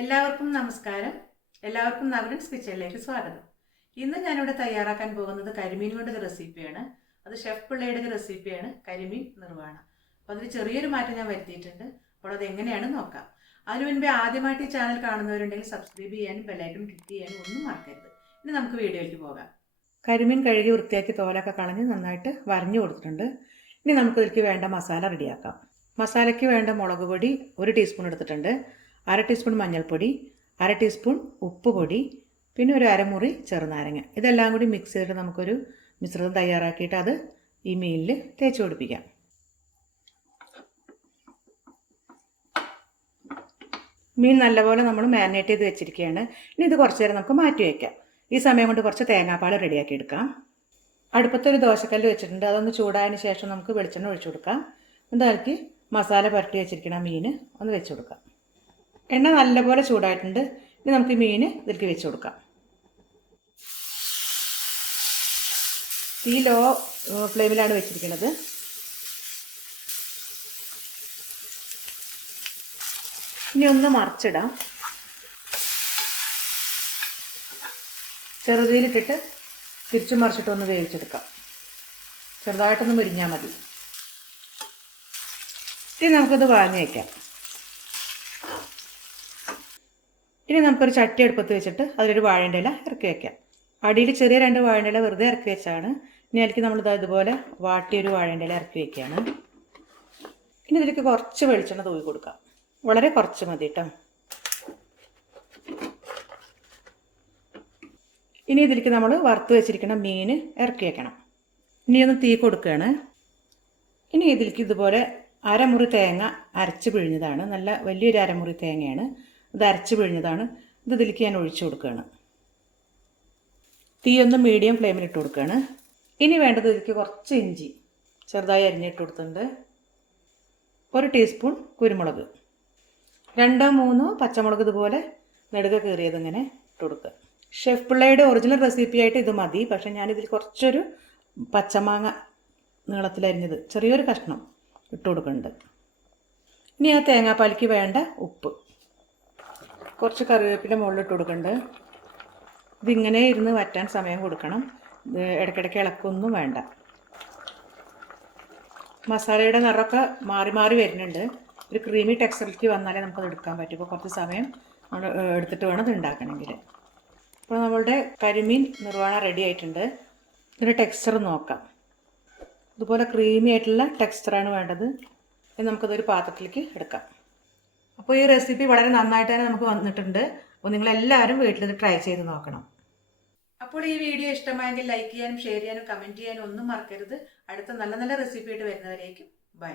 എല്ലാവർക്കും നമസ്കാരം. എല്ലാവർക്കും നകുലൻസ് കിച്ചണിലേക്ക് സ്വാഗതം. ഇന്ന് ഞാനിവിടെ തയ്യാറാക്കാൻ പോകുന്നത് കരിമീൻ കൊണ്ടൊരു റെസിപ്പിയാണ്. അത് ഷെഫ് പിള്ളയുടെ ഒരു റെസിപ്പിയാണ്, കരിമീൻ നിർവാണ. അപ്പോൾ അതിൽ ചെറിയൊരു മാറ്റം ഞാൻ വരുത്തിയിട്ടുണ്ട്. അപ്പോൾ അത് എങ്ങനെയാണ് നോക്കാം. അതിനു മുൻപേ ആദ്യമായിട്ട് ഈ ചാനൽ കാണുന്നവരുണ്ടെങ്കിൽ സബ്സ്ക്രൈബ് ചെയ്യാനും ബെല്ലൈക്കൺ ക്ലിക്ക് ചെയ്യാനും ഒന്നും മറക്കരുത്. ഇനി നമുക്ക് വീഡിയോയിലേക്ക് പോകാം. കരിമീൻ കഴുകി വൃത്തിയാക്കി തോലൊക്കെ കളഞ്ഞ് നന്നായിട്ട് വരഞ്ഞു കൊടുത്തിട്ടുണ്ട്. ഇനി നമുക്ക് ഇതിലേക്ക് വേണ്ട മസാല റെഡിയാക്കാം. മസാലയ്ക്ക് വേണ്ട മുളക് പൊടി 1 ടീസ്പൂൺ എടുത്തിട്ടുണ്ട്, 1/2 ടീസ്പൂൺ മഞ്ഞൾപ്പൊടി, 1/2 ടീസ്പൂൺ ഉപ്പ് പൊടി, പിന്നെ ഒരു അരമുറി ചെറുനാരങ്ങ. ഇതെല്ലാം കൂടി മിക്സ് ചെയ്തിട്ട് നമുക്കൊരു മിശ്രിതം തയ്യാറാക്കിയിട്ട് അത് ഈ മീനിൽ തേച്ച് പിടിപ്പിക്കാം. മീൻ നല്ലപോലെ നമ്മൾ മാരിനേറ്റ് ചെയ്ത് വെച്ചിരിക്കുകയാണ്. ഇനി ഇത് കുറച്ച് നേരം നമുക്ക് മാറ്റി വയ്ക്കാം. ഈ സമയം കൊണ്ട് കുറച്ച് തേങ്ങാപ്പാൽ റെഡിയാക്കി എടുക്കാം. അടുപ്പത്തൊരു ദോശക്കല്ല് വെച്ചിട്ടുണ്ട്. അതൊന്ന് ചൂടായതിന് ശേഷം നമുക്ക് വെളിച്ചെണ്ണ ഒഴിച്ചു കൊടുക്കാം. എന്നിട്ട് മസാല പുരട്ടി വെച്ചിരിക്കുന്ന മീൻ ഒന്ന് വെച്ച് കൊടുക്കാം. എണ്ണ നല്ലപോലെ ചൂടായിട്ടുണ്ട്. ഇനി നമുക്ക് ഈ മീൻ ഇതിലേക്ക് വെച്ച് കൊടുക്കാം. തീ ലോ ഫ്ലെയിമിലാണ് വെച്ചിരിക്കുന്നത്. ഇനി ഒന്ന് മറിച്ചിടാം. ചെറുതീലിട്ടിട്ട് തിരിച്ചു മറിച്ചിട്ട് ഒന്ന് വേവിച്ചെടുക്കാം. ചെറുതായിട്ടൊന്ന് മുരിഞ്ഞാൽ മതി. ഇനി നമുക്കിത് വാങ്ങി വയ്ക്കാം. ഇനി നമുക്കൊരു ചട്ടി അടുപ്പത്ത് വെച്ചിട്ട് അതിലൊരു വാഴേൻ്റെ ഇല ഇറക്കി വയ്ക്കാം. അടിയിൽ ചെറിയ 2 വാഴേൻ്റെ ഇല വെറുതെ ഇറക്കി വെച്ചാണ്. ഇനി അതിലേക്ക് നമ്മളിത് ഇതുപോലെ വാട്ടിയൊരു വാഴേൻ്റെ ഇല ഇറക്കി വയ്ക്കുകയാണ്. ഇനി ഇതിലേക്ക് കുറച്ച് വെളിച്ചെണ്ണ തൂവി കൊടുക്കാം. വളരെ കുറച്ച് മതി കേട്ടോ. ഇനി ഇതിലേക്ക് നമ്മൾ വറുത്ത് വെച്ചിരിക്കുന്ന മീൻ ഇറക്കി വയ്ക്കണം. ഇനി ഒന്ന് തീ കൊടുക്കുകയാണ്. ഇനി ഇതിലേക്ക് ഇതുപോലെ അരമുറി തേങ്ങ അരച്ച് പിഴിഞ്ഞതാണ്. നല്ല വലിയൊരു അരമുറി തേങ്ങയാണ്. ഇത് അരച്ച് പിഴിഞ്ഞതാണ്. ഇത് ഇതിലേക്ക് ഞാൻ ഒഴിച്ചു കൊടുക്കുകയാണ്. തീ ഒന്ന് മീഡിയം ഫ്ലെയിമിൽ ഇട്ട് കൊടുക്കുകയാണ്. ഇനി വേണ്ടത് ഇതിലേക്ക് കുറച്ച് ഇഞ്ചി ചെറുതായി അരിഞ്ഞിട്ട് കൊടുത്തിട്ടുണ്ട്. 1 ടീസ്പൂൺ കുരുമുളക്, 2-3 പച്ചമുളക് ഇതുപോലെ നെടുക കീറിയത് ഇങ്ങനെ ഇട്ട് കൊടുക്കുക. ഷെഫ് പിള്ളയുടെ ഒറിജിനൽ റെസിപ്പിയായിട്ട് ഇത് മതി. പക്ഷേ ഞാനിതിൽ കുറച്ചൊരു പച്ചമാങ്ങ നീളത്തിലരിഞ്ഞത് ചെറിയൊരു കഷ്ണം ഇട്ട് കൊടുക്കുന്നുണ്ട്. ഇനി ആ തേങ്ങാപ്പാലിക്ക് വേണ്ട ഉപ്പ്, കുറച്ച് കറിവേപ്പില മുകളിലിട്ട് കൊടുക്കുന്നുണ്ട്. ഇതിങ്ങനെ ഇരുന്ന് വറ്റാൻ സമയം കൊടുക്കണം. ഇടയ്ക്കിടയ്ക്ക് ഇളക്കൊന്നും വേണ്ട. മസാലയുടെ നിറമൊക്കെ മാറി മാറി വരുന്നുണ്ട്. ഒരു ക്രീമി ടെക്സ്ചറിലേക്ക് വന്നാലേ നമുക്കത് എടുക്കാൻ പറ്റും. ഇപ്പോൾ കുറച്ച് സമയം എടുത്തിട്ട് വേണം ഇത് ഉണ്ടാക്കണമെങ്കിൽ. അപ്പോൾ നമ്മളുടെ കരിമീൻ നിർവാണ റെഡി ആയിട്ടുണ്ട്. ഇതിൻ്റെ ടെക്സ്ചർ നോക്കാം. ഇതുപോലെ ക്രീമി ആയിട്ടുള്ള ടെക്സ്ചറാണ് വേണ്ടത്. ഇനി നമുക്കതൊരു പാത്രത്തിലേക്ക് എടുക്കാം. അപ്പോൾ ഈ റെസിപ്പി വളരെ നന്നായിട്ട് തന്നെ നമുക്ക് വന്നിട്ടുണ്ട്. അപ്പോൾ നിങ്ങളെല്ലാവരും വീട്ടിലിത് ട്രൈ ചെയ്ത് നോക്കണം. അപ്പോൾ ഈ വീഡിയോ ഇഷ്ടമായെങ്കിൽ ലൈക്ക് ചെയ്യാനും ഷെയർ ചെയ്യാനും കമൻറ്റ് ചെയ്യാനും ഒന്നും മറക്കരുത്. അടുത്ത നല്ല നല്ല റെസിപ്പി ആയിട്ട് വരുന്നവരേക്കും ബൈ.